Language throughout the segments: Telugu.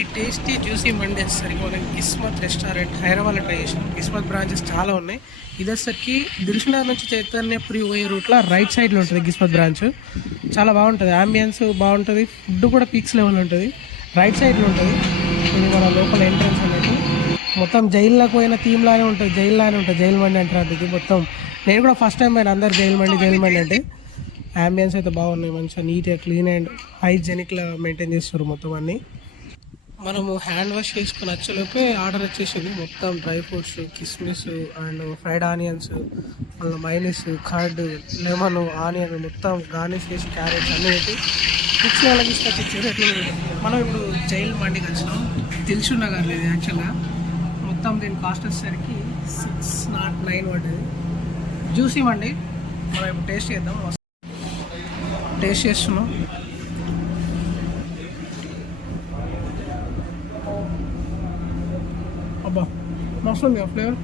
ఈ టేస్టీ జ్యూసీ మండే వచ్చేసరికి మనం కిస్మత్ రెస్టారెంట్ హైదరాబాద్లో ట్రై చేసాం కిస్మత్ బ్రాంచెస్ చాలా ఉన్నాయి. ఇది వచ్చేసరికి దిల్సునగర్ నుంచి చైతన్యపురి పోయే రూట్లో రైట్ సైడ్లో ఉంటుంది కిస్మత్ బ్రాంచ్. చాలా బాగుంటుంది. అంబియన్స్ బాగుంటుంది. ఫుడ్ కూడా పీక్స్ లెవెల్ ఉంటుంది. రైట్ సైడ్లో ఉంటుంది. ఇది మన లోపల ఎంట్రన్స్ అనేది మొత్తం జైల్లోకి పోయిన థీమ్ లానే ఉంటుంది. జైలు లానే ఉంటుంది. జైలు మండి అంటారు ఇది మొత్తం నేను కూడా ఫస్ట్ టైం పోయిన. అందరు జైలు మండి జైలు మండి అంటే. అంబియన్స్ అయితే బాగున్నాయి. మంచిగా నీట్గా క్లీన్ అండ్ హైజెనిక్లా మెయింటైన్ చేస్తారు మొత్తం అన్నీ. మనము హ్యాండ్ వాష్ చేసుకుని వచ్చేలోపే ఆర్డర్ వచ్చేసింది. మొత్తం డ్రై ఫ్రూట్స్ కిస్మిస్ అండ్ ఫ్రైడ్ ఆనియన్స్ మళ్ళీ మైనస్ కర్డ్ లెమన్ ఆనియన్ మొత్తం గార్నిష్ చేసి క్యారెట్స్ అన్నీ పెట్టి మిక్స్ వాళ్ళకి తీసుకొచ్చి ఇచ్చారు ఎట్లా మనం ఇప్పుడు జైల్ మండికి వచ్చినాం. తెలిసి కాదు యాక్చువల్గా మొత్తం దీని కాస్ట్ వచ్చేసరికి సిక్స్ నాట్ నైన్ పడ్డది. జ్యూస్ మండి. మనం ఇప్పుడు టేస్ట్ చేద్దాం. టేస్ట్ చేస్తున్నాం. అబ్బా మస్తు ఉంది ఫ్లేవర్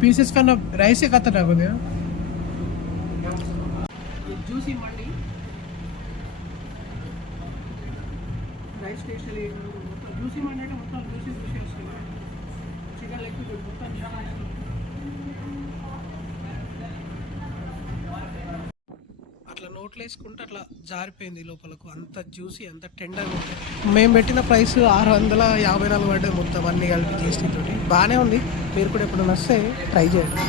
పీసెస్ కన్నా రైసే నాకు ఉంది జ్యూసీ మండి రైస్ టేస్ట్ మొత్తం జ్యూసీ మండి అంటే మొత్తం జ్యూసీ నోట్లు వేసుకుంటే అట్లా జారిపోయింది లోపలకు. అంత జ్యూసీ అంత టెండర్ మేము పెట్టిన ప్రైస్ ఆరు వందల యాభై నాలుగు పడ్డది మొత్తం అన్ని కలిపి జీఎస్టీ తోటి. బాగానే ఉంది. మీరు కూడా ఎప్పుడైనా వస్తే ట్రై చేయండి.